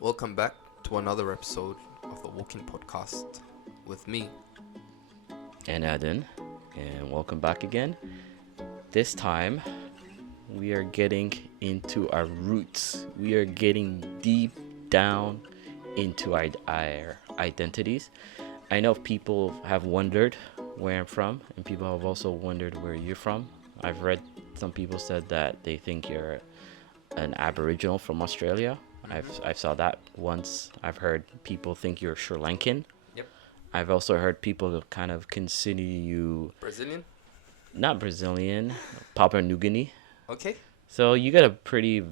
Welcome back to another episode of the Walking Podcast with me. And Aden, and welcome back again. This time, we are getting into our roots. We are getting deep down into our identities. I know people have wondered where I'm from, and people have also wondered where you're from. I've read some people said that they think you're an Aboriginal from Australia. I've saw that once. I've heard people think you're Sri Lankan. Yep. I've also heard people kind of consider you Brazilian? not Brazilian, Papua New Guinea. Okay. So you get a pretty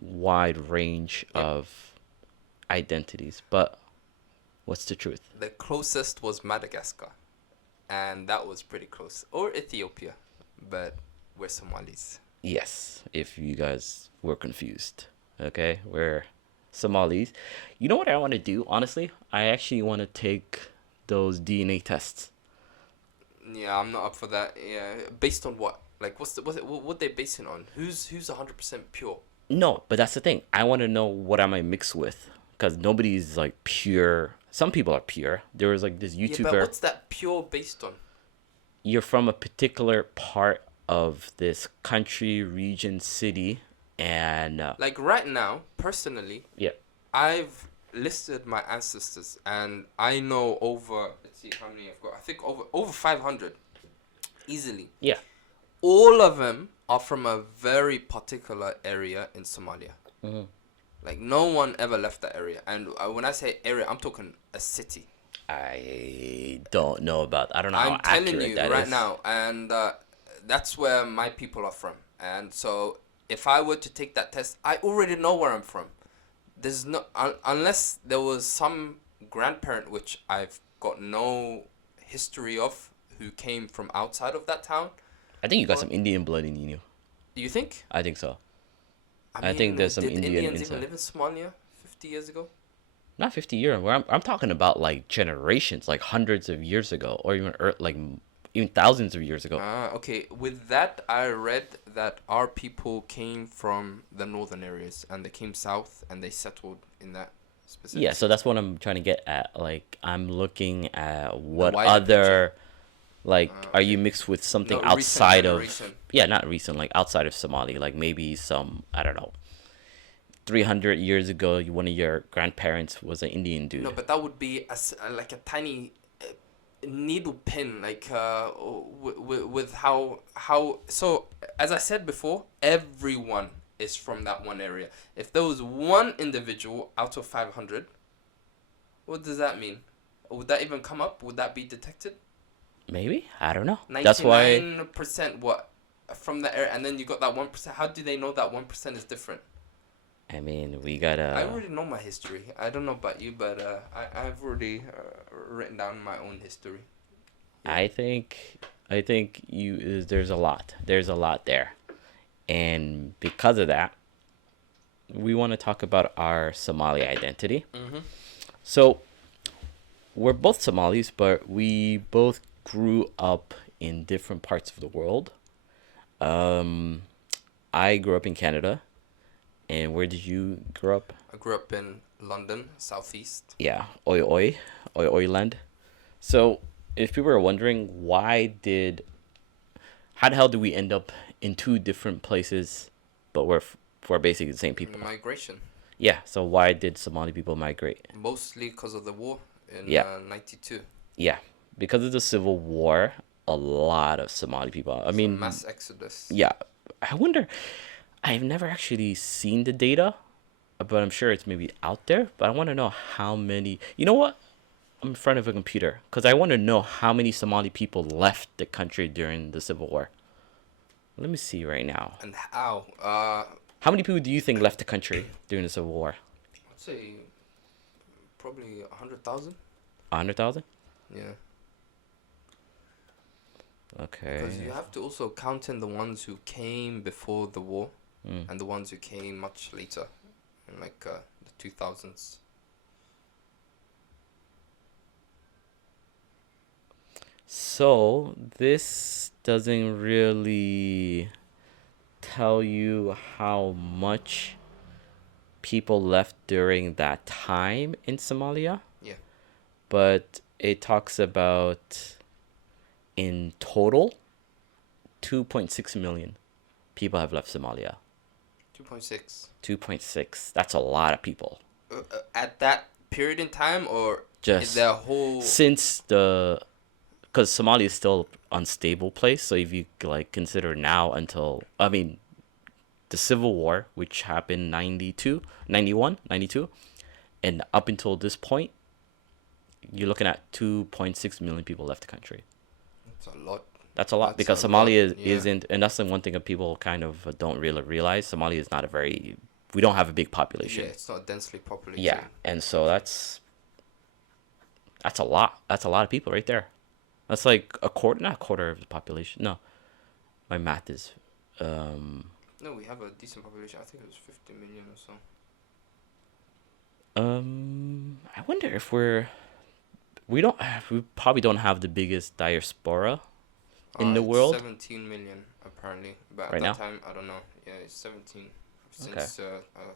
wide range of identities. But what's the truth? The closest was Madagascar. And that was pretty close. Or Ethiopia. But we're Somalis. Yes, if you guys were confused. Okay, we're Somalis. You know what I want to do, honestly? I actually want to take those DNA tests. Yeah, I'm not up for that. Yeah. Based on what? Like, what they basing on? Who's 100% pure? No, but that's the thing. I want to know what am I mixed with, because nobody's like pure. Some people are pure. There was like this Yeah, YouTuber. but what's that pure based on? You're from a particular part of this country, region, city, and Like, right now, personally, yeah, I've listed my ancestors, and I know over. Let's see how many I've got. I think over 500, easily. yeah. All of them are from a very particular area in Somalia. Mhm. Like, no one ever left that area, and when I say area, I'm talking a city. I don't know about. I don't know I'm how telling accurate you that right is. now, and that's where my people are from. And so, if I were to take that test, I already know where I'm from. There's no unless there was some grandparent which I've got no history of who came from outside of that town. I think you got Or- some Indian blood in you. Do you think? I think so. I I think mean, there's some did Indian Indians inside. even live in Somalia 50 years ago? Not 50 years. Where I'm talking about like generations, like hundreds of years ago, or even even thousands of years ago. Ah, okay. With that, I read that our people came from the northern areas and they came south and they settled in that specific. Yeah, so that's what I'm trying to get at. Like, I'm looking at what wider other, like, are okay. you mixed with something No, recent outside of, generation. yeah, not recent, like outside of Somali, like maybe some, I don't know, 300 years ago, one of your grandparents was an Indian dude. No, but that would be like a tiny needle pin, like with how. So as I said before, everyone is from that one area. If there was one individual out of 500, what does that mean? Would that even come up? Would that be detected? Maybe? I don't know. That's why, 99% what from the area, and then you got that 1%. How do they know that 1% is different? I mean, we I gotta, already know my history. I don't know about you, but I've already written down my own history. I think there's a lot. There's a lot there. And because of that, we want to talk about our Somali identity. Mm-hmm. So, we're both Somalis, but we both grew up in different parts of the world. Um, I grew up in Canada. And where did you grow up? I grew up in London, southeast. Yeah, oi land. So, if people are wondering how the hell did we end up in two different places, but we're basically the same people? Migration, Yeah. So why did Somali people migrate? mostly because of the war in Yeah. 92. Yeah, because of the civil war, a lot of Somali people. I mean, Mass exodus. yeah. I wonder. I've never actually seen the data, but I'm sure it's maybe out there. But I want to know how many. You know what? I'm in front of a computer because I want to know how many Somali people left the country during the civil war. Let me see right now. And how? How many people do you think left the country during the civil war? I'd say probably 100,000. 100,000? Yeah. Okay. Because you have to also count in the ones who came before the war and the ones who came much later, in like the 2000s. So this doesn't really tell you how much people left during that time in Somalia, Yeah. but it talks about in total 2.6 million people have left Somalia. 2.6. 2.6. That's a lot of people. At that period in time, or in Just the whole. since the because Somalia is still unstable place. So if you like consider now until I mean the civil war, which happened 92, 91, 92, and up until this point, you're looking at 2.6 million people left the country. It's a lot. That's a lot That's because a lot. Somalia Yeah. isn't, and that's the one thing that people kind of don't really realize. Somalia is not a very, we don't have a big Yeah, population. it's not densely populated. Yeah, and so that's a lot. That's a lot of people right there. That's like a quarter, not a quarter of the population. No, my math is, No, we have a decent population. I think it was 50 million or so. I wonder if we probably don't have the biggest diaspora in the It's world 17 million apparently, but at right that now. time I don't know. Yeah, it's 17 Okay. since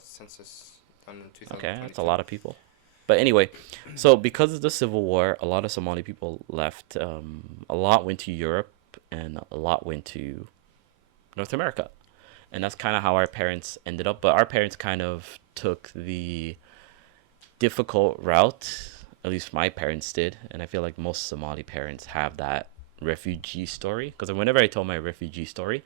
census done in Okay, 2022. that's a lot of people. But anyway, so because of the civil war, a lot of Somali people left. A lot went to Europe, and a lot went to North America, and that's kind of how our parents ended up. But our parents kind of took the difficult route. At least my parents did, and I feel like most Somali parents have that refugee story. Because whenever I tell my refugee story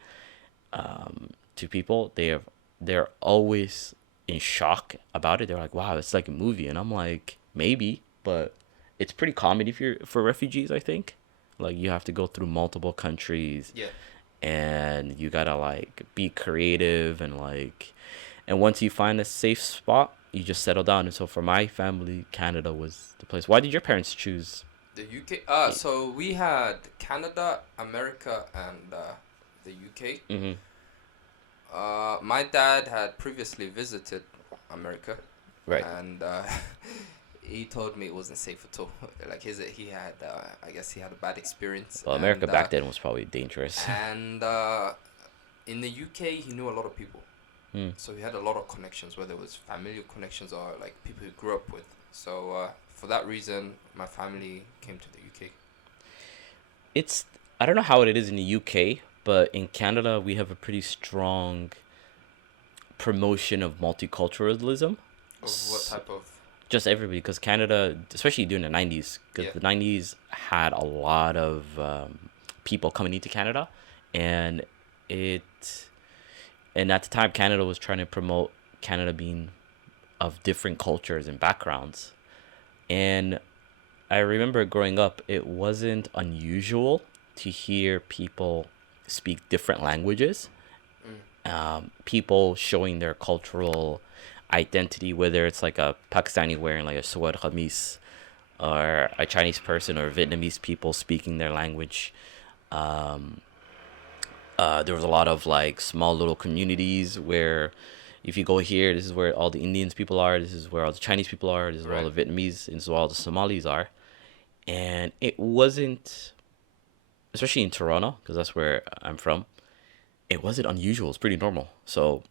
to people, they're always in shock about it. They're like, "Wow, it's like a movie," and I'm like, "Maybe, but it's pretty common if you're for refugees. I think, like you have to go through multiple countries, Yeah. and you gotta like be creative and like, and once you find a safe spot, you just settle down. And so for my family, Canada was the place. Why did your parents choose? The UK. So we had Canada, America, and the UK. Mm-hmm. My dad had previously visited America, Right. and he told me it wasn't safe at all. Like he had, I guess he had a bad experience. Well, America and, back then was probably dangerous. And in the UK, he knew a lot of people. Mm. So he had a lot of connections, whether it was familial connections or like people he grew up with. So for that reason, my family came to the UK. It's I don't know how it is in the UK, but in Canada we have a pretty strong promotion of multiculturalism. Of what type of? Just everybody, because Canada, especially during the 90s, because Yeah. the 90s had a lot of people coming into Canada, and it and at the time Canada was trying to promote Canada being of different cultures and backgrounds. And I remember growing up, it wasn't unusual to hear people speak different languages, people showing their cultural identity, whether it's like a Pakistani wearing like a sword khamis, or a Chinese person or Vietnamese people speaking their language. There was a lot of like small little communities where if you go here, this is where all the Indians people are, this is where all the Chinese people are, this is where all the Vietnamese, and this is where all the Somalis are. And it wasn't, especially in Toronto, because that's where I'm from, it wasn't unusual. It's pretty normal. So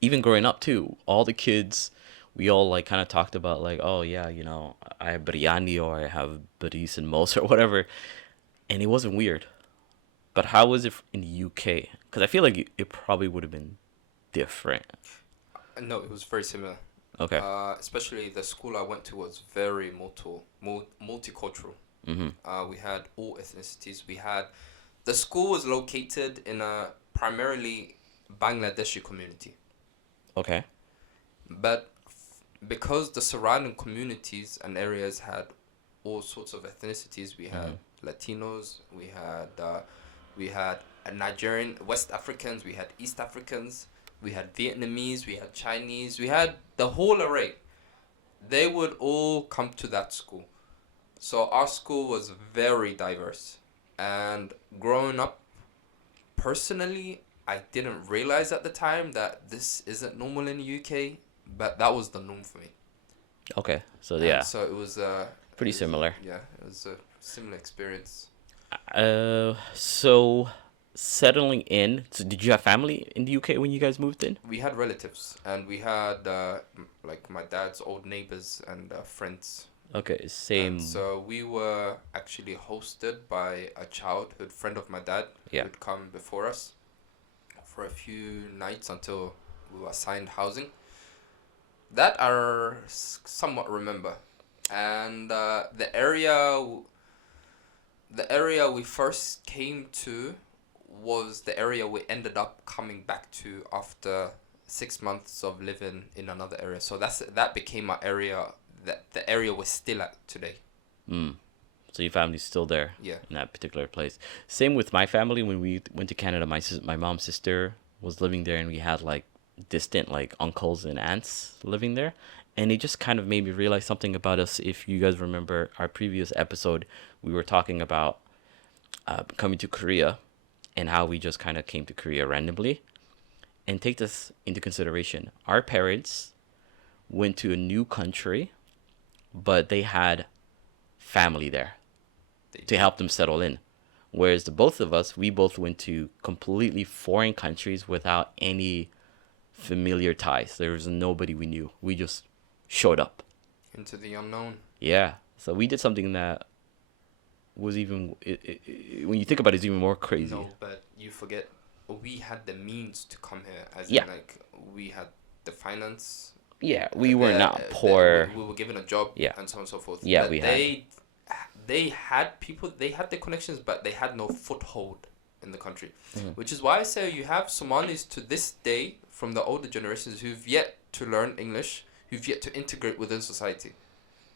even growing up too, all the kids, we all like kind of talked about like, oh yeah, you know, I have biryani or I have baris and mos or whatever, and it wasn't weird. But how was it in the UK? Because I feel like it probably would have been different. No, it was very similar. Okay. Especially the school I went to was very multicultural. We had all ethnicities. The school was located in a primarily Bangladeshi community, Okay. but because the surrounding communities and areas had all sorts of ethnicities, we had Latinos, we had Nigerian, West Africans, we had East Africans, we had Vietnamese, we had Chinese, we had the whole array. They would all come to that school. So our school was very diverse. And growing up, personally, I didn't realize at the time that this isn't normal in the UK, but that was the norm for me. Okay. So And yeah, so it was pretty it was- similar. Yeah, it was a similar experience. So settling in. So did you have family in the UK when you guys moved in? We had relatives, and we had like my dad's old neighbors and friends. Okay, And same. so we were actually hosted by a childhood friend of my dad Yeah. who'd come before us for a few nights until we were assigned housing. That I somewhat remember. And the area we first came to was the area we ended up coming back to after 6 months of living in another area. So that became our area, that the area we're still at today. Mm. So your family's still there Yeah. in that particular place. Same with my family when we went to Canada. My mom's sister was living there, and we had like distant like uncles and aunts living there, and it just kind of made me realize something about us. If you guys remember our previous episode, we were talking about coming to Korea and how we just kind of came to Korea randomly. And take this into consideration: our parents went to a new country, but they had family there They to did. help them settle in. Whereas the both of us, we both went to completely foreign countries without any familiar ties. There was nobody we knew. We just showed up. Into the unknown. Yeah. So we did something that was even, when you think about it, it's even more crazy. No, but you forget we had the means to come here. As Yeah. in, like, we had the finance. Yeah, we were not the, poor. we were given a job. Yeah. And so on and so forth. Yeah, But we had. they had people. They had the connections, but they had no foothold in the country. Mhm. Which is why I say you have Somalis to this day from the older generations who've yet to learn English, who've yet to integrate within society,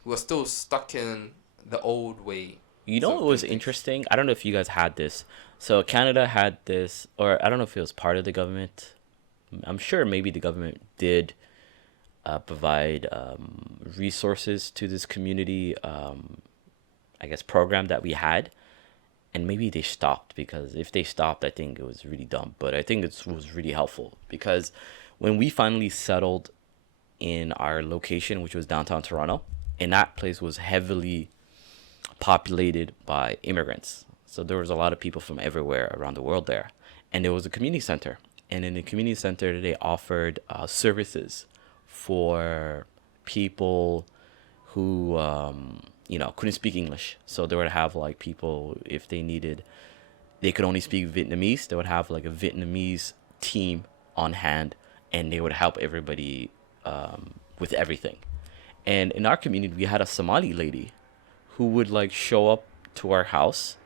who are still stuck in the old way. You know what was interesting? I don't know if you guys had this. So Canada had this, or I don't know if it was part of the government. I'm sure maybe the government did provide resources to this community, I guess, program that we had. And maybe they stopped, because if they stopped, I think it was really dumb. But I think it was really helpful, because when we finally settled in our location, which was downtown Toronto, and that place was heavily populated by immigrants. So there was a lot of people from everywhere around the world there. And there was a community center. And in the community center, they offered services for people who, couldn't speak English. So they would have like people, if they needed, they could only speak Vietnamese, they would have like a Vietnamese team on hand, and they would help everybody with everything. And in our community, we had a Somali lady who would like show up to our house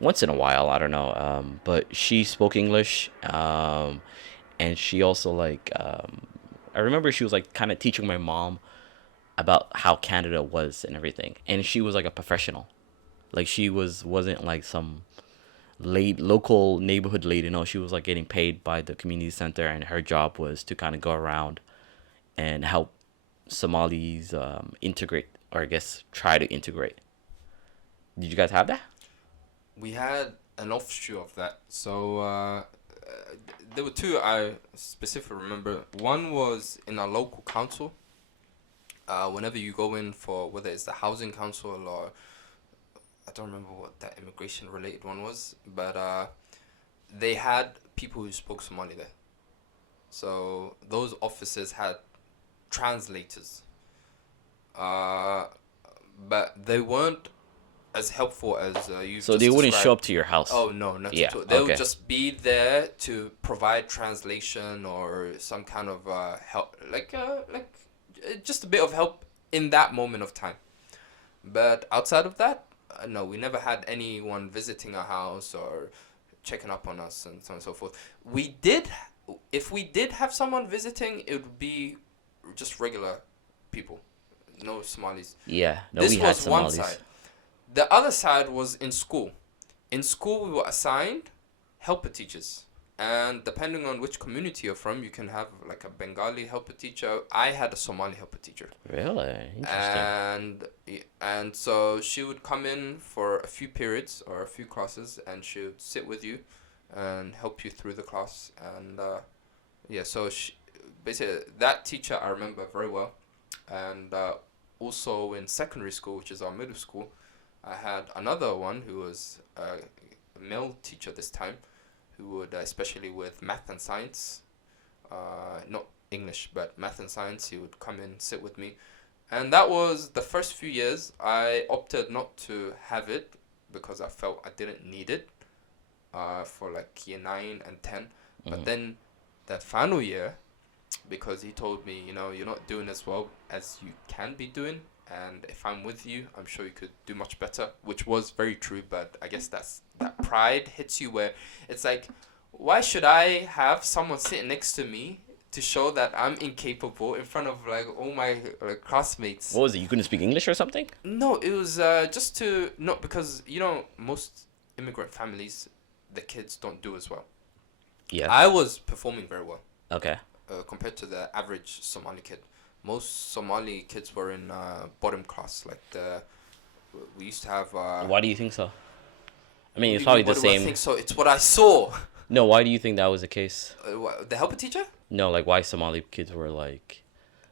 once in a while. I don't know, but she spoke English, and she also like I remember she was like kind of teaching my mom about how Canada was and everything, and she was like a professional. Like she wasn't like some local neighborhood lady. No, she was like getting paid by the community center, and her job was to kind of go around and help Somalis integrate, or I guess try to integrate. Did you guys have that? We had an offshoot of that. So there were two I specifically remember. One was in our local council. Whenever you go in for whether it's the housing council or I don't remember what that immigration related one was, but they had people who spoke Somali there. So those officers had translators. Uh, but they weren't as helpful as you've So just they wouldn't show described. up to your house. Oh no, not Yeah, at all. They okay. would just be there to provide translation or some kind of help, just a bit of help in that moment of time. But outside of that, no, we never had anyone visiting our house or checking up on us and so on and so forth. We did, if we did have someone visiting, it would be just regular people, no Somalis. Yeah, no, This we had was one Somalis. side. The other side was in school. In school, we were assigned helper teachers. And depending on which community you're from, you can have like a Bengali helper teacher. I had a Somali helper teacher. Really interesting. And so she would come in for a few periods or a few classes, and she would sit with you and help you through the class. And so basically that teacher I remember very well. And also in secondary school, which is our middle school, I had another one who was a male teacher this time, who would, especially with math and science, not English, but math and science, he would come in, sit with me. And that was the first few years. I opted not to have it because I felt I didn't need it for like year 9 and 10. But then that final year, because he told me, you're not doing as well as you can be doing. And if I'm with you, I'm sure you could do much better, which was very true. But I guess that pride hits you where it's like, why should I have someone sitting next to me to show that I'm incapable in front of like all my classmates? What was it? You couldn't speak English or something? No, it was just to not because most immigrant families, the kids don't do as well. Yeah. I was performing very well Okay. compared to the average Somali kid. Most Somali kids were in bottom class. Like we used to have. Why do you think so? I mean, What it's do you probably mean, the what do I same. think so? It's what I saw. No, why do you think that was the case? The helper teacher? No, like why Somali kids were like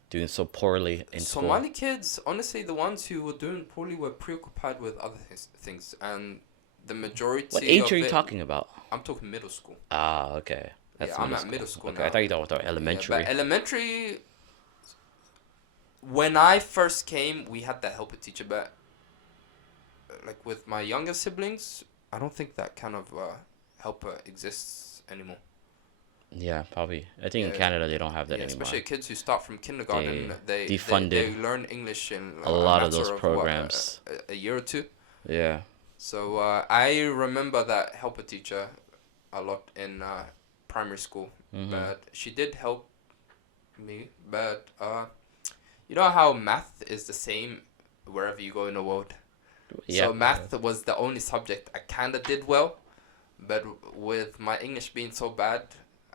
doing so poorly in school. Somali kids, honestly, the ones who were doing poorly were preoccupied with other things, and the majority. What age of are you it, talking about? I'm talking middle school. Ah, okay. Yeah, I'm at middle school Okay, now. I thought you were talking about Yeah, elementary. but elementary. When I first came, we had that helper teacher, but like with my younger siblings, I don't think that kind of helper exists anymore. Yeah, probably. I think in Yeah. Canada they don't have that Yeah, anymore. especially kids who start from kindergarten, they defunded learn English in a lot of matter those what, programs. a year or two. Yeah. So I remember that helper teacher a lot in primary school, but she did help me. But you know how math is the same wherever you go in the world. Yeah. So math was the only subject I kinda did well, but with my English being so bad,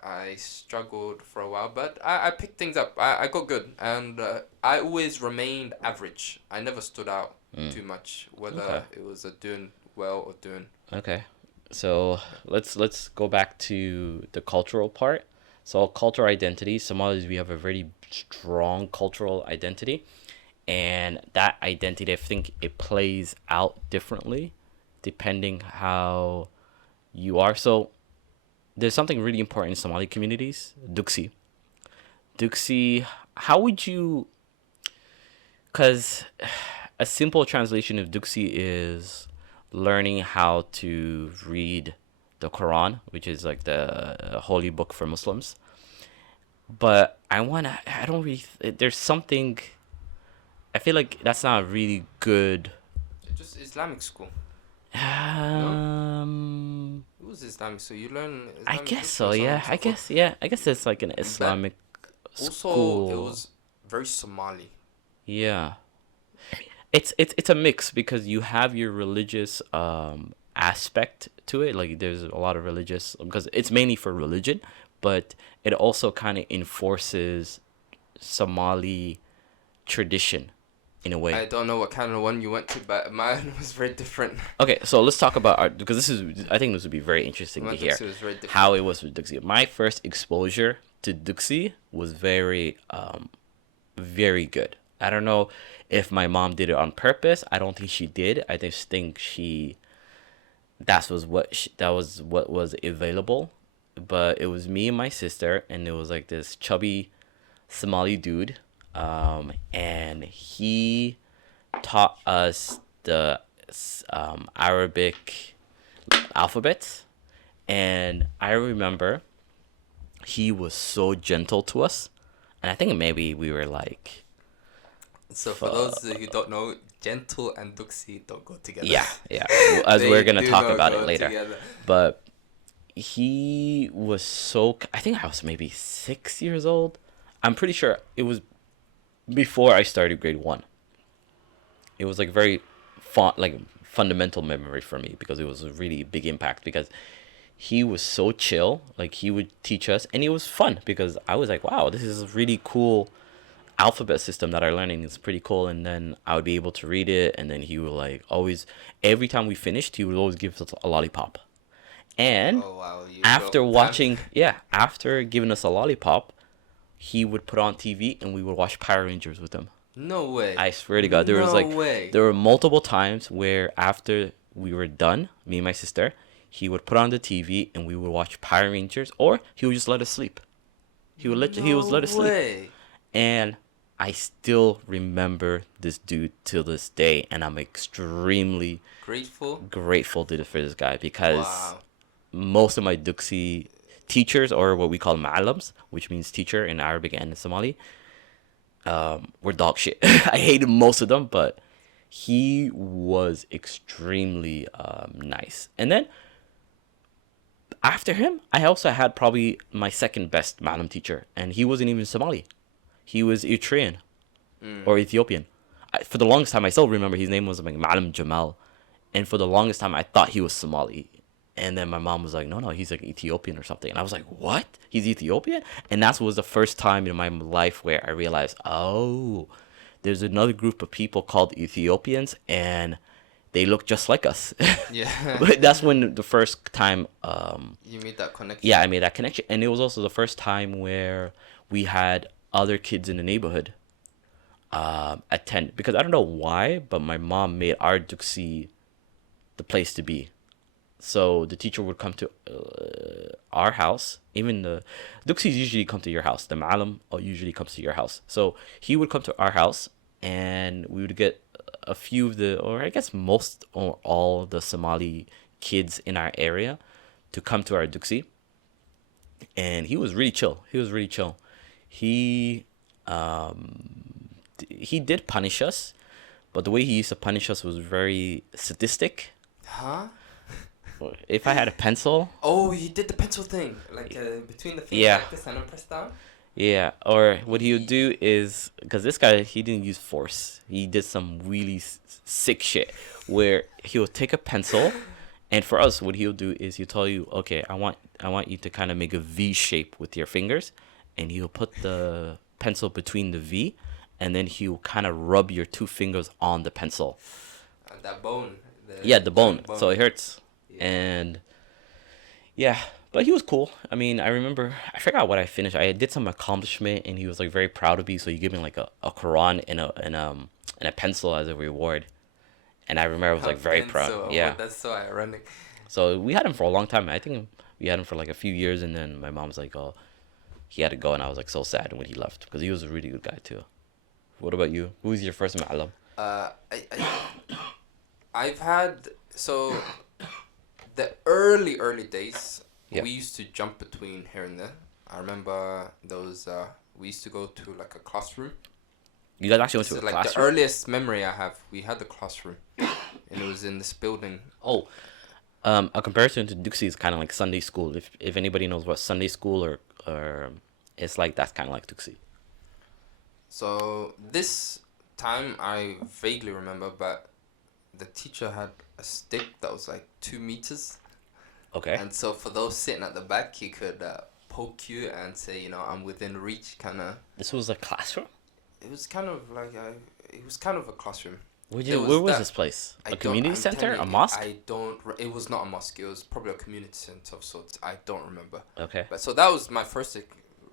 I struggled for a while. But I picked things up. I got good, and I always remained average. I never stood out too much, whether Okay. it was doing well or doing. Okay. So let's go back to the cultural part. So cultural identity, Somalis, we have a very strong cultural identity, and that identity, I think it plays out differently depending how you are. So there's something really important in Somali communities, Duksi. Duksi, how would you, because a simple translation of Duksi is learning how to read the Quran, which is like the holy book for Muslims. But I don't really, there's something, I feel like that's not really good. Just Islamic school. Um, It was Islamic, so you learn. I Islamic guess history so, or yeah. something, so forth. I guess it's like an Islamic Also, school. it was very Somali. Yeah. It's a mix because you have your religious aspect to it. Like there's a lot of religious, because it's mainly for religion, but it also kind of enforces Somali tradition in a way. I don't know what kind of one you went to, but mine was very different. Okay, so let's talk about art, because I think this would be very interesting My to hear Dixie was very different. how it was with Duxie. My first exposure to Duxie was very very good. I don't know if my mom did it on purpose. I don't think she did. I just think that was what was available. But it was me and my sister, and it was like this chubby Somali dude, and he taught us the Arabic alphabet. And I remember he was so gentle to us, and I think maybe we were like, So for those who don't know, gentle and Duxi don't go together. yeah, as They we're gonna do talk not about go it later. together. But he was so, I think I was maybe 6 years old. I'm pretty sure it was before I started grade 1. It was like very fundamental memory for me, because it was a really big impact, because he was so chill. Like he would teach us, and it was fun because I was like, wow, this is a really cool alphabet system that I'm learning. It's pretty cool. And then I would be able to read it, and then he would like always, every time we finished, he would always give us a lollipop. And Oh wow! after giving us a lollipop, he would put on TV and we would watch Power Rangers with him. No way. I swear to God, there way. were multiple times where after we were done, me and my sister, he would put on the TV and we would watch Power Rangers, or he would just let us sleep. He was No let us sleep. way. And I still remember this dude till this day, and I'm extremely Grateful. grateful for this guy because Wow. most of my Duxi teachers, or what we call ma'alams, which means teacher in Arabic and in Somali, were dog shit. I hated most of them, but he was extremely nice. And then after him, I also had probably my second best ma'alam teacher, and he wasn't even Somali. He was Eritrean or Ethiopian. For the longest time, I still remember his name was like Ma'alam Jamal. And for the longest time, I thought he was Somali. And then my mom was like, no, he's like Ethiopian or something. And I was like, what? He's Ethiopian? And that was the first time in my life where I realized, oh, there's another group of people called Ethiopians, and they look just like us. Yeah. But that's when the first time, You made that connection. yeah, I made that connection. And it was also the first time where we had other kids in the neighborhood attend. Because I don't know why, but my mom made our Duxi the place to be. So the teacher would come to our house. Even the Duxis usually come to your house. The Ma'alam usually comes to your house. So he would come to our house, and we would get a few of the, or I guess most or all the Somali kids in our area to come to our Duxi. And he was really chill. He he did punish us, but the way he used to punish us was very sadistic. Huh? If I had a pencil, Oh, you did the pencil thing, like between the fingers Yeah. like this and then press down. yeah, or what he would do is, because this guy, he didn't use force. He did some really sick shit where he would take a pencil, and for us, what he'll do is he'll tell you, okay, I want you to kind of make a V shape with your fingers, and he'll put the pencil between the V, and then he'll kind of rub your two fingers on the pencil. And that bone. Yeah, the bone. joint So it hurts. Yeah. And yeah, but he was cool. I mean, I remember, I forgot what I finished. I did some accomplishment, and he was like very proud of me. So he gave me like a Quran and a pencil as a reward. And I remember I was like very proud. So, Yeah. that's so ironic. So we had him for a long time. I think we had him for like a few years, and then my mom's like, oh, he had to go, and I was like so sad when he left because he was a really good guy too. What about you? Who was your first ma'alam? I've had so the early days. Yeah. We used to jump between here and there. I remember those. We used to go to like a classroom. You guys actually went This to is a like the classroom? earliest memory I have. We had the classroom, and it was in this building. Oh, a comparison to Duxie is kind of like Sunday school. If anybody knows what Sunday school or it's like, that's kind of like Duxie. So this time I vaguely remember, but the teacher had a stick that was like 2 meters, Okay. and so for those sitting at the back, he could poke you and say, I'm within reach, kind of. This was a classroom. It was kind of like it was kind of a classroom. Where There was was that- this place? I A don't- community I'm center? telling A you, mosque? I don't. It was not a mosque. It was probably a community center of sorts. I don't remember. Okay. But so that was my first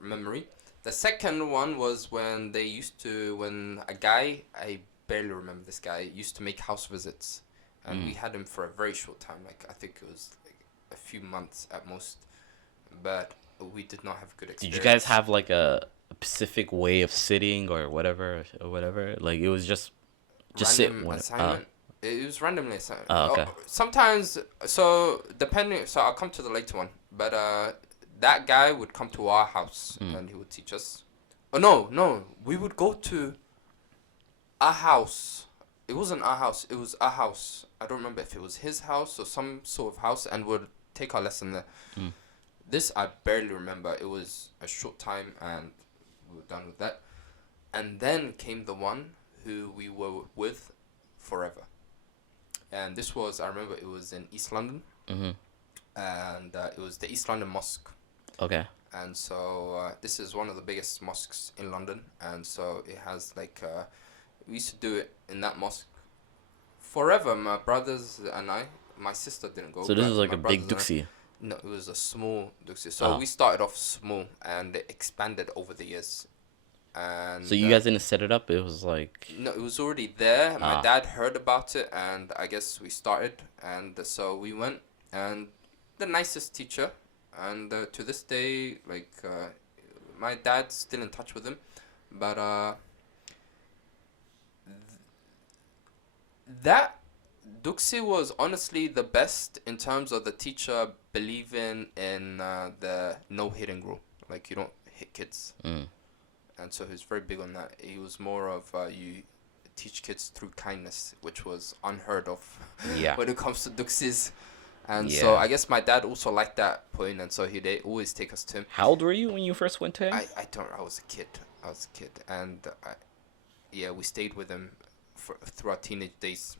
memory. The second one was when when a guy, I barely remember this guy, used to make house visits, and we had him for a very short time. Like I think it was like a few months at most, but we did not have a good Did experience. you guys have like a specific way of sitting or whatever? Like it was just sit random when assignment? It was randomly assigned. Oh, okay. Sometimes, so depending. So I'll come to the later one, but that guy would come to our house and he would teach us. Oh no, we would go to a house. It wasn't our house. It was a house. I don't remember if it was his house or some sort of house, and would take our lesson there. This I barely remember. It was a short time, and we were done with that. And then came the one who we were with forever. And this was, I remember, it was in East London. Mm-hmm. And it was the East London Mosque. Okay. And so this is one of the biggest mosques in London. And so it has like, we used to do it in that mosque forever. My brothers and my sister didn't go. So this but was like my a big brothers and I- Duxie. No, it was a small Duxie. So Oh. we started off small and it expanded over the years. And So you guys didn't set it up? It was like no, it was already there. My Ah. dad heard about it, and I guess we started, and so we went, and the nicest teacher, and to this day, my dad's still in touch with him, but that Duxi was honestly the best in terms of the teacher believing in the no hitting rule. Like you don't hit kids, Mm. and so he was very big on that. He was more of you teach kids through kindness, which was unheard of Yeah. when it comes to Duxis. And so Yeah. I guess my dad also liked that point, and so he'd always take us to him. How old were you when you first went to him? I was a kid. And yeah, we stayed with him through our teenage days.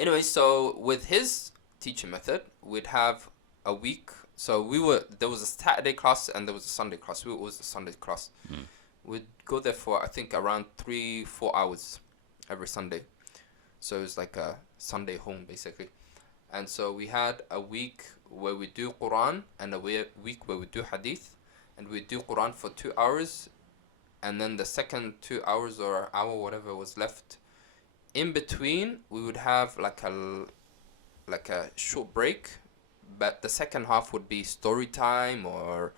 Anyway, so with his teaching method, we'd have a week. So there was a Saturday class and there was a Sunday class. We were always the Sunday class. Mm. We'd go there for I think around 3-4 hours every Sunday. So it was like a Sunday home basically. And so we had a week where we do Quran and a week where we do Hadith, and we do Quran for 2 hours, and then the second 2 hours or hour whatever was left in between we would have like a short break, but the second half would be story time, or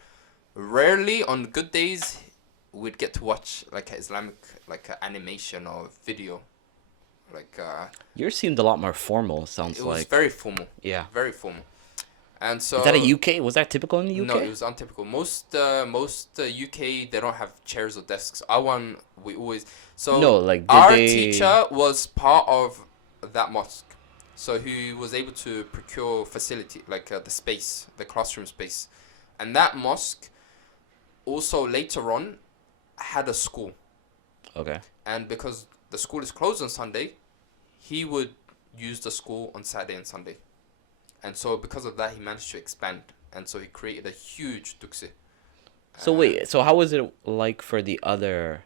rarely on good days we'd get to watch like a Islamic like a animation or video. Like Yours seemed a lot more formal. Sounds it was like. very formal, Yeah. very formal. And so Is that a UK? Was that typical in the UK? no, it was untypical. Most UK they don't have chairs or desks. Our one we always so No, like, did our they- teacher was part of that mosque, so he was able to procure facility like the space, the classroom space, and that mosque also later on had a school, Okay. and because the school is closed on Sunday, he would use the school on Saturday and Sunday. And so because of that, he managed to expand. And so he created a huge Duxi. So wait, so how was it like for the other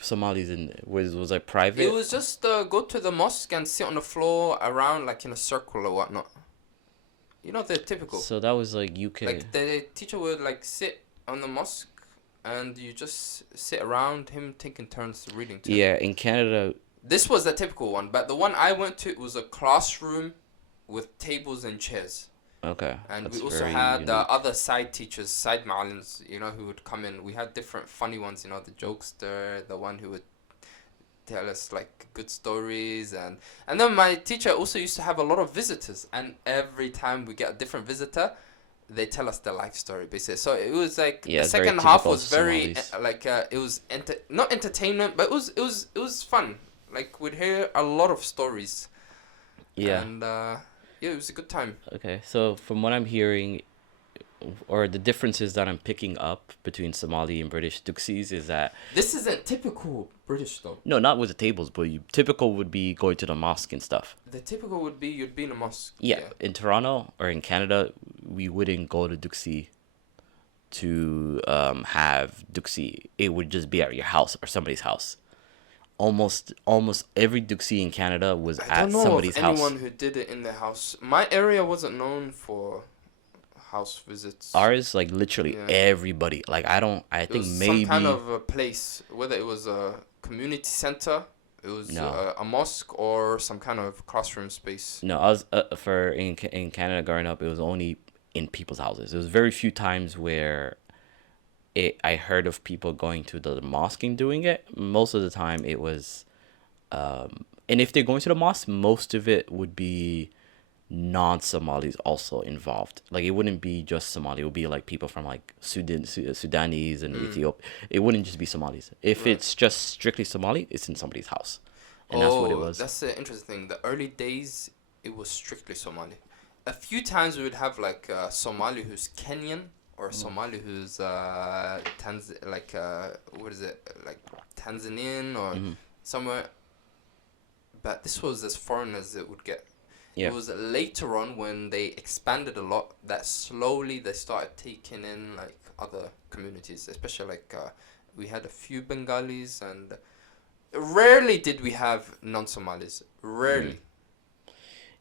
Somalis was it private? It was just go to the mosque and sit on the floor around like in a circle or whatnot. You know, the typical. So that was like UK. Like the teacher would like sit on the mosque and you just sit around him taking turns reading to him. Yeah, in Canada. This was the typical one, but the one I went to was a classroom with tables and chairs. Okay. And that's we also very had unique. other side teachers, side ma'alims, you know, who would come in. We had different funny ones, you know, the jokester, the one who would tell us like good stories, and then my teacher also used to have a lot of visitors, and every time we get a different visitor, they tell us their life story basically. So it was like Yeah, the it's very second half typical was very Somalis. it was not entertainment, but it was fun. Like we'd hear a lot of stories. Yeah. And yeah, it was a good time. Okay. So from what I'm hearing, or the differences that I'm picking up between Somali and British Duxis is that This isn't typical British though. no, not with the tables, but typical would be going to the mosque and stuff. The typical would be you'd be in a mosque. Yeah, in Toronto or in Canada, we wouldn't go to Duxi to have Duxi. It would just be at your house or somebody's house. Almost every Duxi in Canada was I at don't know somebody's of house. anyone who did it in their house. My area wasn't known for house visits. Ours, like literally Yeah. everybody. Like I It think was maybe some kind of a place, whether it was a community center, it was No. a mosque, or some kind of classroom space. no. I was in Canada growing up. It was only in people's houses. There was very few times where I heard of people going to the mosque and doing it. Most of the time, it was, and if they're going to the mosque, most of it would be non-Somalis also involved. Like it wouldn't be just Somali. It would be like people from like Sudanese and Ethiopia. It wouldn't just be Somalis. If Right. it's just strictly Somali, it's in somebody's house, and that's what it was. That's the interesting thing. The early days, it was strictly Somali. A few times we would have like a Somali who's Kenyan, or a Somali who's what is it, like Tanzanian or Mhm. somewhere. But this was as foreign as it would get. Yeah. It was later on when they expanded a lot that slowly they started taking in like other communities, especially like we had a few Bengalis, and rarely did we have non-Somalis. Rarely.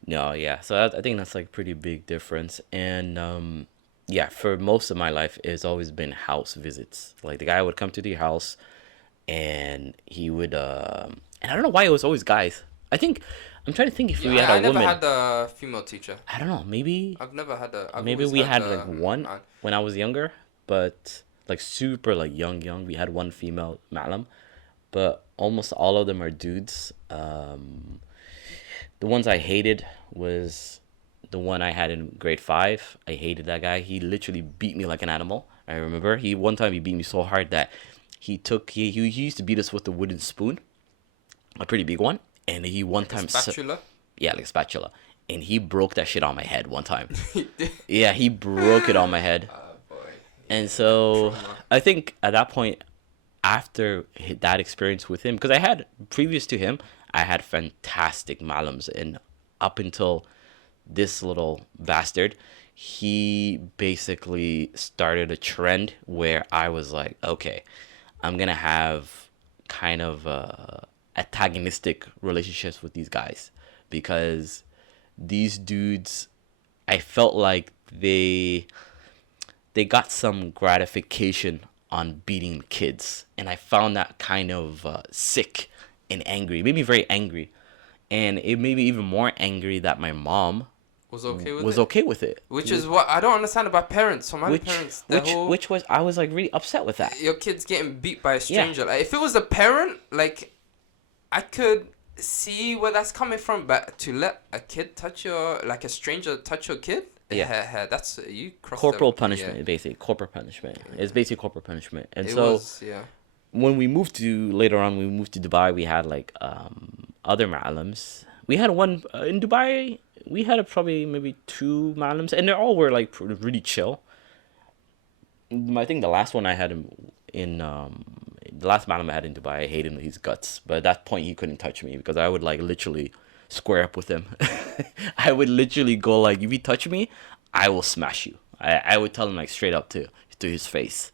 No, yeah. So I think that's like pretty big difference. And yeah, for most of my life, it's always been house visits. Like the guy would come to the house, and he would and I don't know why it was always guys. I think I'm trying to think if Yeah, we had I a never woman. had a female teacher. I don't know. Maybe I've never had a. I've maybe always we had had like one man. when I was younger, but like super like young. We had one female ma'lam, but almost all of them are dudes. The ones I hated was the one I had in grade 5. I hated that guy. He literally beat me like an animal. I remember one time he beat me so hard that he used to beat us with a wooden spoon, a pretty big one, and he one Like a time spatula. yeah, like a spatula, and he broke that shit on my head one time. Yeah, he broke it on my head. Boy. And Yeah, so trauma. I think at that point, after that experience with him, because I had previous to him, I had fantastic malams, and up until this little bastard, he basically started a trend where I was like, okay, I'm gonna have kind of antagonistic relationships with these guys because these dudes, I felt like they got some gratification on beating kids, and I found that kind of sick and angry. It made me very angry, and it made me even more angry that my mom Was okay with was it. okay with it. Which is what I don't understand about parents. Somali which parents. The whole which was I was like really upset with that. your kid's getting beat by a Yeah. stranger. Like, if it was a parent, like I could see where that's coming from, but to let a kid touch your like a stranger touch your kid, Yeah. that's you crossed Corporal the, punishment, basically. Corporal punishment. It's basically corporal punishment. And It so was, yeah. when we moved to later on, we moved to Dubai. We had like other ma'alams. We had one in Dubai. We had probably maybe 2 ma'alams, and they all were like really chill. I think the last one I had in the last ma'alam I had in Dubai, I hated his guts. But at that point, he couldn't touch me because I would like literally square up with him. I would literally go like, if you touch me, I will smash you. I would tell him like straight up to his face.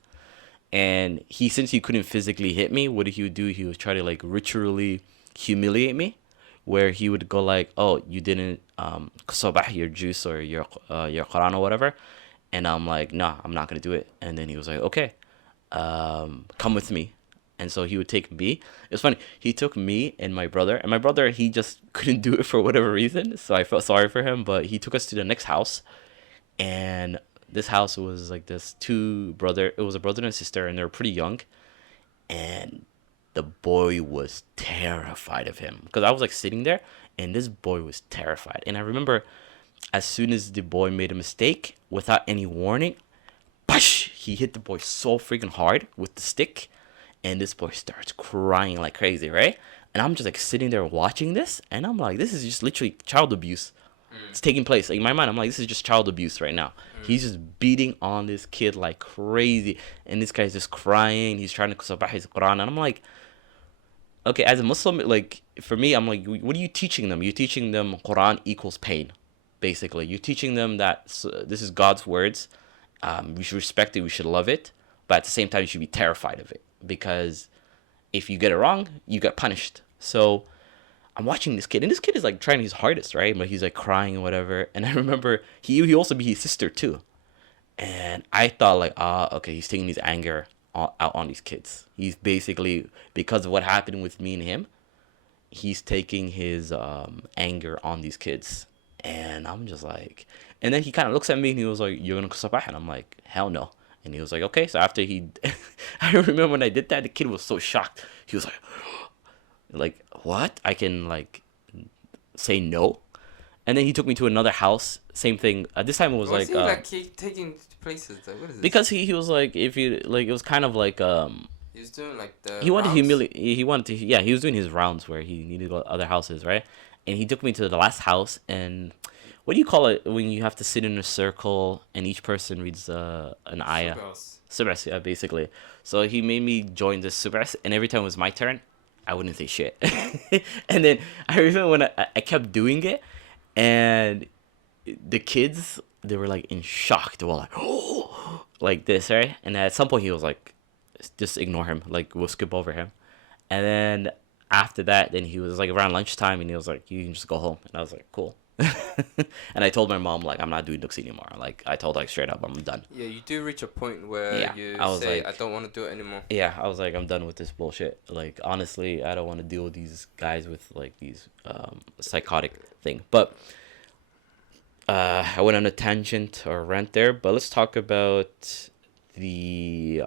And since he couldn't physically hit me, what he would do, he would try to like ritually humiliate me, where he would go like, "Oh, you didn't sabah your juice or your Quran or whatever," and I'm like, "Nah, I'm not gonna do it." And then he was like, "Okay, come with me." And so he would take me. It was funny. He took me and my brother. And my brother, he just couldn't do it for whatever reason. So I felt sorry for him. But he took us to the next house. And this house was like this it was a brother and a sister. And they were pretty young. And the boy was terrified of him. Because I was like sitting there. And this boy was terrified. And I remember as soon as the boy made a mistake, without any warning, bash, he hit the boy so freaking hard with the stick. And this boy starts crying like crazy, right? And I'm just like sitting there watching this, and I'm like, this is just literally child abuse. It's taking place. Like, in my mind, I'm like, this is just child abuse right now. He's just beating on this kid like crazy, and this guy's just crying. He's trying to sabah his Quran, and I'm like, okay, as a Muslim, like for me, I'm like, what are you teaching them? You're teaching them Quran equals pain, basically. You're teaching them that this is God's words. We should respect it. We should love it, but at the same time, you should be terrified of it. Because if you get it wrong, you get punished. So I'm watching this kid, and this kid is like trying his hardest, right? But he's like crying and whatever. And I remember he also beat his sister too. And I thought like, okay, he's taking his anger out on these kids. He's basically, because of what happened with me and him, he's taking his anger on these kids. And I'm just like, and then he kind of looks at me and he was like, "You're gonna sabah?" And I'm like, "Hell no." And he was like, "Okay." So after I remember when I did that, the kid was so shocked. He was like, "What? I can like say no?" And then he took me to another house. Same thing. This time it was Was like, he like taking places? Like, what is this? because he was like, if you like, it was kind of like He was doing like the. he wanted to rounds? humiliate. He wanted to, yeah. He was doing his rounds where he needed to go to other houses, right? And he took me to the last house. And what do you call it when you have to sit in a circle and each person reads an ayah? Subas. Subras, yeah, basically. So he made me join the Subras, and every time it was my turn, I wouldn't say shit. And then I remember when I kept doing it, and the kids, they were like in shock. They were like, oh, like this, right? And at some point he was like, just ignore him, like we'll skip over him. And then after that, then he was like around lunchtime, and he was like, you can just go home. And I was like, cool. And I told my mom like I'm not doing Dux anymore. Like I told her like straight up I'm done. Yeah, you do reach a point where Yeah, you I was say, I like, don't want to do it anymore. yeah, I was like I'm done with this bullshit. Like honestly, I don't want to deal with these guys with like these psychotic thing. But I went on a tangent or rant there. But let's talk about the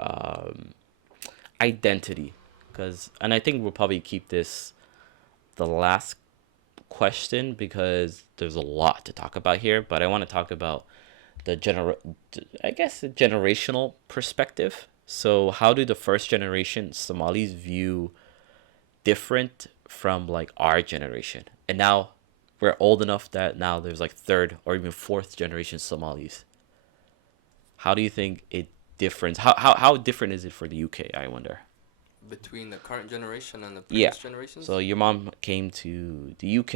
identity, because and I think we'll probably keep this the last question because there's a lot to talk about here. But I want to talk about I guess the generational perspective. So how do the first generation Somalis view different from like our generation? And now we're old enough that now there's like third or even fourth generation Somalis. How do you think it different? How different is it for the UK? I wonder. Between the current generation and the Yeah. previous generations? So your mom came to the UK,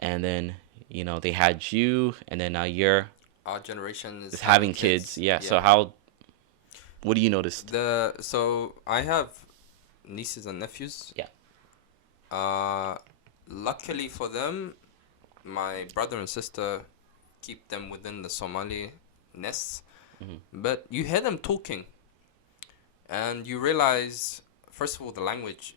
and then they had you, and then now you're Our generation is having kids. Yeah. So what do you notice? So I have nieces and nephews. Yeah. Luckily for them, my brother and sister keep them within the Somali nests. Mhm. But you hear them talking, and you realize, first of all, the language,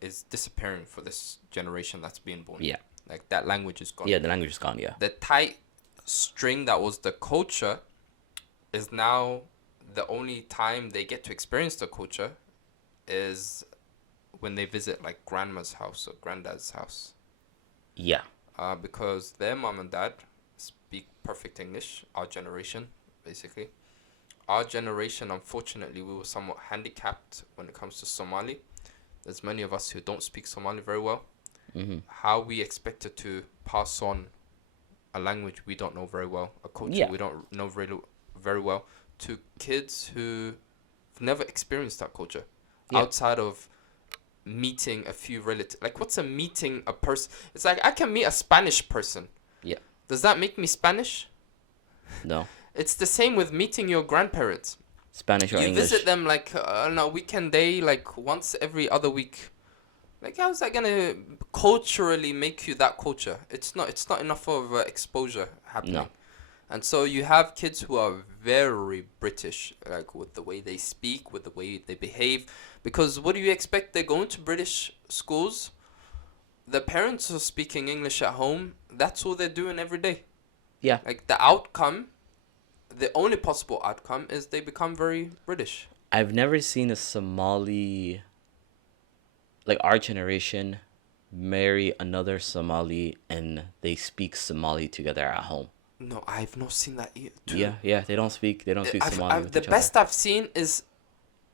is disappearing for this generation that's being born. Yeah. Like that language is gone. Yeah, the language is gone. Yeah. The tight string that was the culture is now the only time they get to experience the culture is when they visit like grandma's house or granddad's house. Yeah. Because their mom and dad speak perfect English, our generation, basically. Our generation, unfortunately, we were somewhat handicapped when it comes to Somali. There's many of us who don't speak Somali very well. Mm-hmm. How we expected to pass on a language we don't know very well, a culture Yeah. we don't know very well, to kids who've never experienced that culture, Yeah. outside of meeting a few relatives. Like, what's meeting a person? It's like I can meet a Spanish person. Yeah. Does that make me Spanish? No. It's the same with meeting your grandparents. Spanish or You English. visit them like on a weekend day, like once every other week. Like, how's that gonna culturally make you that culture? It's not. It's not enough of exposure happening. No. And so you have kids who are very British, like with the way they speak, with the way they behave. Because what do you expect? They're going to British schools. The parents are speaking English at home. That's all they're doing every day. Yeah. Like the outcome, the only possible outcome is they become very British. I've never seen a Somali, like our generation, marry another Somali and they speak Somali together at home. No, I've not seen that either. Yeah, yeah, they don't speak Somali with The each best I've seen is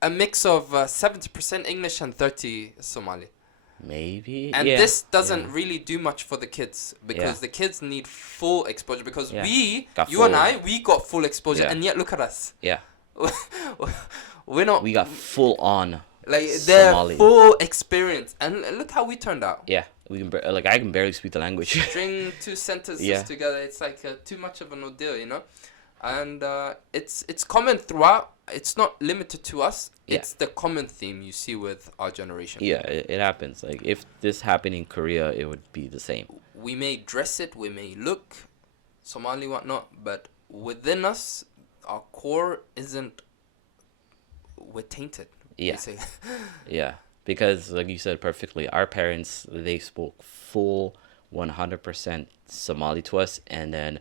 a mix of 70% English and 30 Somali. other. Maybe. And yeah, this doesn't yeah. really do much for the kids because Yeah. the kids need full exposure because Yeah. we got full exposure, Yeah. and yet look at us. Yeah, We're not we got full on like they're Somali. full experience, and look how we turned out. Yeah, we can like I can barely speak the language. String two sentences Yeah. together, it's like too much of an ordeal, you know. And it's common throughout. It's not limited to us. Yeah. It's the common theme you see with our generation. Yeah, it happens. Like if this happened in Korea, it would be the same. We may dress it, we may look Somali, whatnot, but within us, our core isn't. We're tainted. Yeah. basically. Yeah, because like you said perfectly, our parents they spoke full 100% Somali to us, and then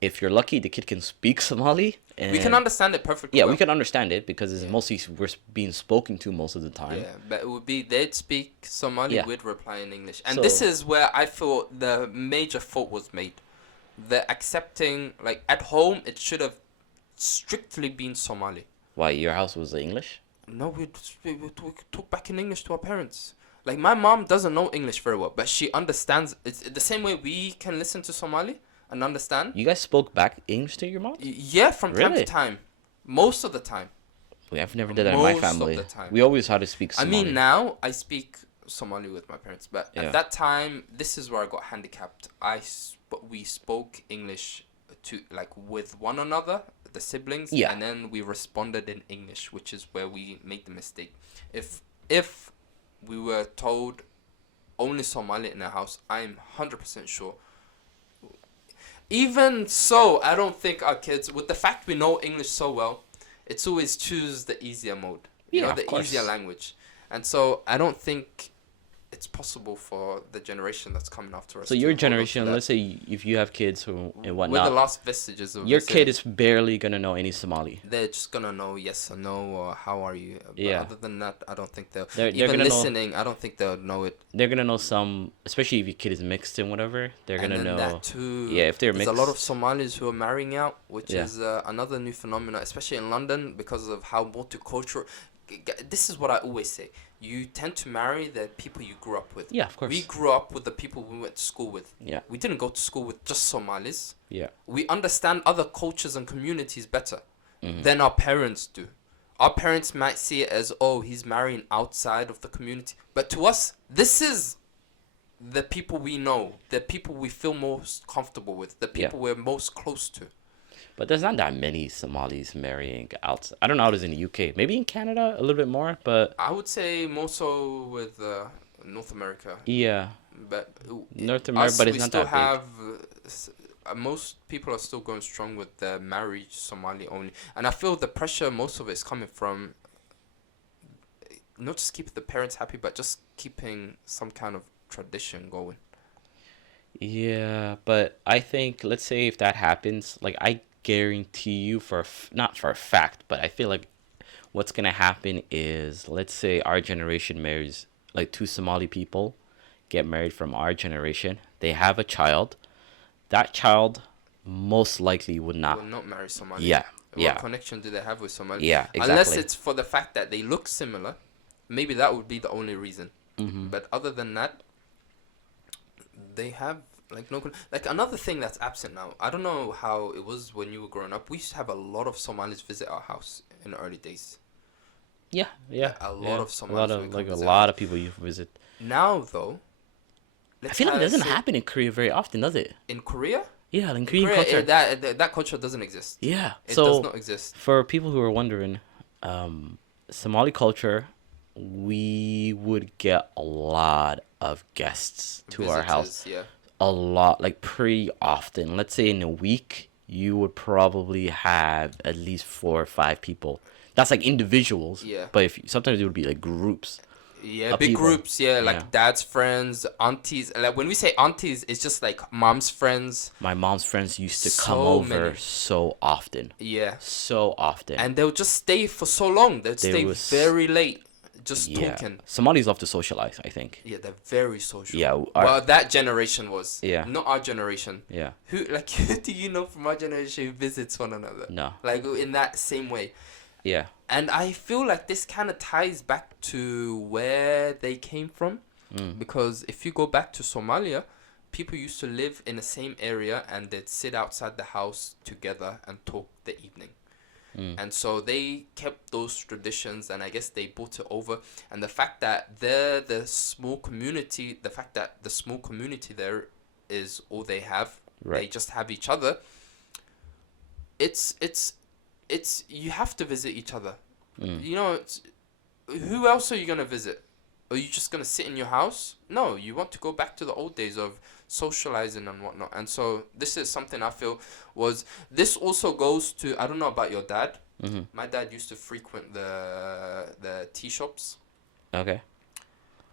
if you're lucky, the kid can speak Somali. And We can understand it perfectly. Yeah, well. we can understand it because it's Yeah. mostly we're being spoken to most of the time. Yeah, but it would be they'd speak Somali, Yeah. we'd reply in English, and So- this is where I feel the major fault was made. The accepting, like at home, it should have strictly been Somali. Why your house was English? No, we talk back in English to our parents. Like my mom doesn't know English very well, but she understands. It's the same way we can listen to Somali and understand. You guys spoke back English to your mom? Yeah, from time Really? to time, most of the time. I've never did that in my Most of family. the time. We always had to speak I Somali. mean, now I speak Somali with my parents, but Yeah. at that time, this is where I got handicapped. We spoke English to like with one another, the siblings, Yeah. and then we responded in English, which is where we made the mistake. If we were told only Somali in the house, I'm 100% sure Even so, I don't think our kids, with the fact we know English so well, it's always choose the easier mode. You Yeah, know, of the easier course. language. And so I don't think it's possible for the generation that's coming after So us your to hold on to generation, that. let's say if you have kids who and We're the whatnot, last vestiges of your this. kid is barely gonna know any Somali. They're just gonna know yes or no or how are you. But Yeah, other than that, I don't think they'll. they're Even gonna know listening, I don't think they'll know it. they're gonna know some, especially if your kid is mixed and whatever. They're And gonna then that know. too, Yeah, if they're there's a lot of mixed. Somalis who are marrying out, which Yeah, is another new phenomenon, especially in London because of how multicultural. This is what I always say. You tend to marry the people you grew up with. yeah, of We course. grew up with the people we went to school with. Yeah, We didn't go to school with just Somalis. yeah. We understand other cultures and communities better Hmm. than our parents do. Our parents might see it as, oh, he's marrying outside of the community. But to us, this is the people we know, the people we feel most comfortable with, the Yeah, people we're most close to. but there's not that many Somalis marrying outside. I don't know how it is in the UK. Maybe in Canada a little bit more, but I would say more so with North America. yeah, But North America. us, But it's we not still that big. have. Most people are still going strong with the marriage Somali only. And I feel the pressure, most of it is coming from not just keeping the parents happy, but just keeping some kind of tradition going. Yeah, but I think let's say if that happens, like I guarantee you not for a fact, but I feel like what's gonna happen is let's say our generation marries like two Somali people get married from our generation. They have a child. That child most likely would Will not. not marry Somali. Yeah, What yeah, connection do they have with Somali? yeah, Unless exactly. it's for the fact that they look similar, maybe that would be the only reason. Mm-hmm. But other than that, they have like no like another thing that's absent now. I don't know how it was when you were growing up. We used to have a lot of Somalis visit our house in the early days. Yeah, yeah, A lot yeah. of A lot Somalis of would come like a visit our lot house. of people you visit. Now though, I let's feel like it have doesn't say happen in Korea very often, does it? in Korea. Yeah, in In Korean Korea, culture. that culture doesn't exist. Yeah. It does So not exist. for people who are wondering, Somali culture, we would get a lot of guests to our house. Visitors, yeah. A lot, like pretty often. Let's say in a week, you would probably have at least 4 or 5 people. That's like individuals. Yeah. But if sometimes it would be like groups Yeah, of big people. groups, yeah, Yeah. like dad's friends, aunties. Like when we say aunties, it's just like mom's friends. My mom's friends used to come So over many. so often. Yeah. So often. And they'll just stay for so long. They'd They stay was- very late, just yeah. talking. Somalis love to socialize, I think. Yeah, they're very social. Yeah. Well, that generation was. Yeah. Not our generation. Yeah. Who like who do you know from our generation who visits one another? No. Like in that same way. Yeah. And I feel like this kind of ties back to where they came from. Mm. Because if you go back to Somalia, people used to live in the same area and they'd sit outside the house together and talk the evening. Mm. And so they kept those traditions and I guess they brought it over. And the fact that they're the small community, the fact that the small community there is all they have, they Right. just have each other. It's you have to visit each other. Mm. You know, who else are you gonna visit? Are you just gonna sit in your house? No, you want to go back to the old days of socializing and whatnot. And so this is something I feel was this also goes to I don't know about your dad. Mm-hmm. My dad used to frequent the tea shops. Okay.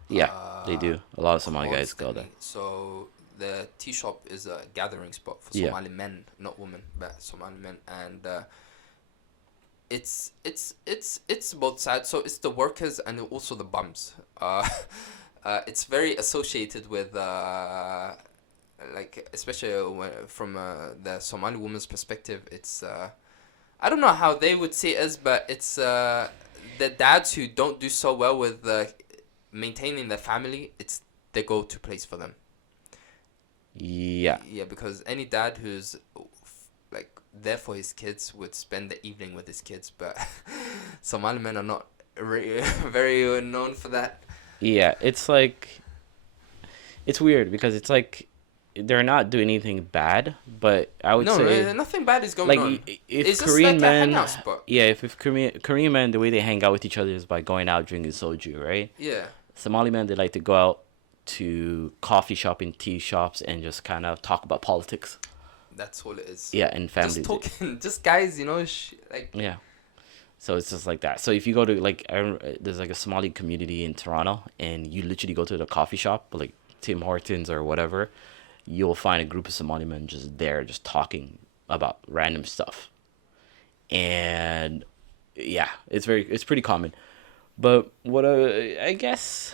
Yeah, they do. A lot of Somali guys go there. Constantly. So the tea shop is a gathering spot for Yeah. Somali men, not women, but Somali men, and it's both sides. So it's the workers and also the bums. It's very associated with like especially from the Somali woman's perspective. It's I don't know how they would see it as, but it's the dads who don't do so well with maintaining their family. It's the go-to place for them. Yeah. Yeah, because any dad who's like there for his kids would spend the evening with his kids, but Somali men are not very known for that. Yeah, it's like it's weird because it's like they're not doing anything bad, but I would say nothing bad is going like on. if It's just Korean like a men, hangout spot. yeah, if Korean men the way they hang out with each other is by going out drinking soju, right? Yeah, Somali men they like to go out to coffee shop and tea shops and just kind of talk about politics. That's all it is. Yeah, and Just family. talking, just guys, like. Yeah. So it's just like that. So if you go to like, there's like a Somali community in Toronto, and you literally go to the coffee shop, like Tim Hortons or whatever, you'll find a group of Somali men just there, just talking about random stuff. And yeah, it's pretty common. But what I guess,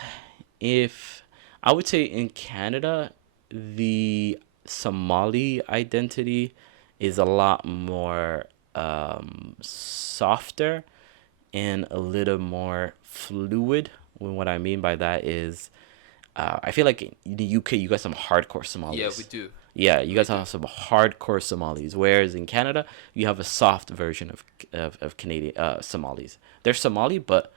if I would say in Canada, the Somali identity is a lot more softer and a little more fluid. When what I mean by that is, I feel like in the UK you got some hardcore Yeah, we Somalis. do. Yeah, you We guys do. have some hardcore Somalis, whereas in Canada you have a soft version of Canadian Somalis. They're Somali, but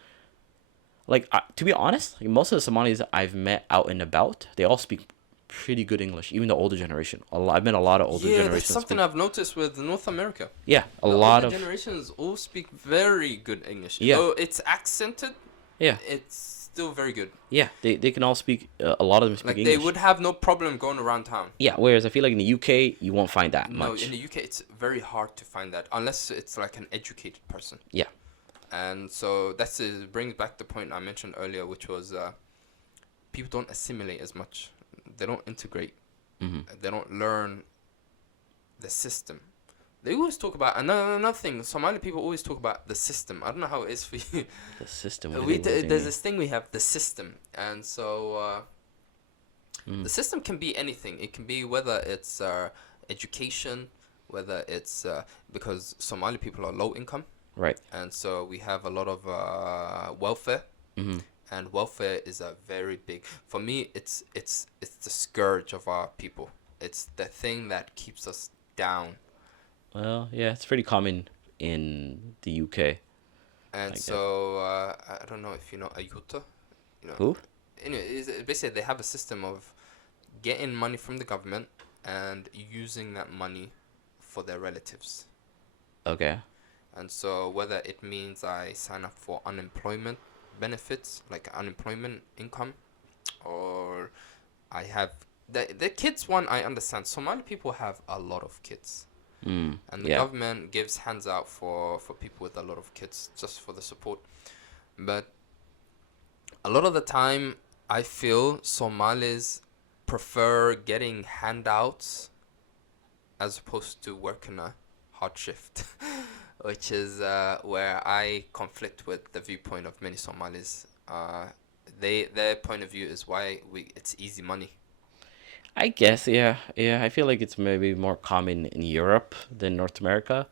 like to be honest, like, most of the Somalis I've met out and about, they all speak pretty good English. Even the older generation, I've met a lot of older Yeah, that's generations something speak. I've noticed with North America. Yeah, a The lot older of generations all speak very good English. yeah, Though it's accented, yeah, it's still very good. yeah. They can all speak. A lot of them speak Like they English. would have no problem going around town. Yeah, whereas I feel like in the UK you won't find that No, much. in the UK it's very hard to find that unless it's like an educated person. Yeah, And so that's it brings back the point I mentioned earlier, which was people don't assimilate as much. They don't integrate. hmm They don't learn the system. They always talk about another thing. Somali people always talk about the system. I don't know how it is for you. the system. What do they There's mean? this thing we have, the system, and so the Mm, system can be anything. It can be whether it's education, whether it's because Somali people are low income, right. and so we have a lot of welfare, hmm and welfare is a very big. For me, it's the scourge of our people. It's the thing that keeps us down. Well, yeah, it's pretty common in the UK. And I guess. so I don't know if you know Ayuta. You know, Who? anyway, basically they have a system of getting money from the government and using that money for their relatives. Okay. And so whether it means I sign up for unemployment benefits, like unemployment income, or I have the kids one, I understand. Somali people have a lot of kids. Mm, And the yeah. government gives hands out for people with a lot of kids just for the support. But a lot of the time, I feel Somalis prefer getting handouts as opposed to working a hard shift, which is where I conflict with the viewpoint of many Somalis. Their point of view is why it's easy money. I guess, yeah. Yeah, I feel like it's maybe more common in Europe than North America.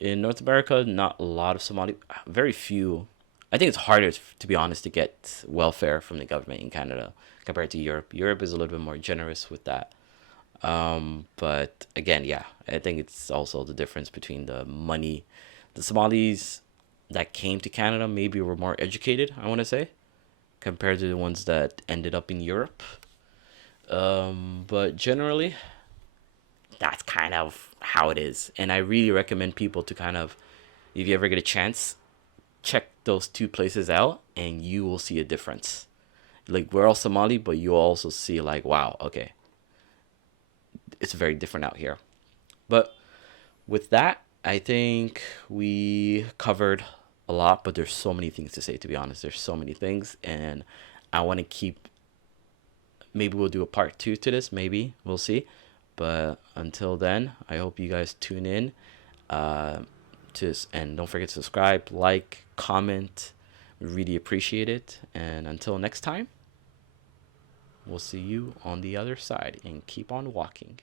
In North America, not a lot of Somali, very few. I think it's harder, to be honest, to get welfare from the government in Canada compared to Europe. Europe is a little bit more generous with that. But again, yeah, I think it's also the difference between the money. The Somalis that came to Canada maybe were more educated, I want to say, compared to the ones that ended up in Europe. But generally, that's kind of how it is. And I really recommend people to kind of, if you ever get a chance, check those two places out and you will see a difference. Like, we're all Somali, but you'll also see, like, wow, okay, it's very different out here. But with that, I think we covered a lot, but there's so many things to say, to be honest. There's so many things, and I want to keep, maybe we'll do a part two to this, maybe, we'll see. But until then, I hope you guys tune in. Uh, and don't forget to subscribe, like, comment. We really appreciate it. And until next time, we'll see you on the other side and keep on walking.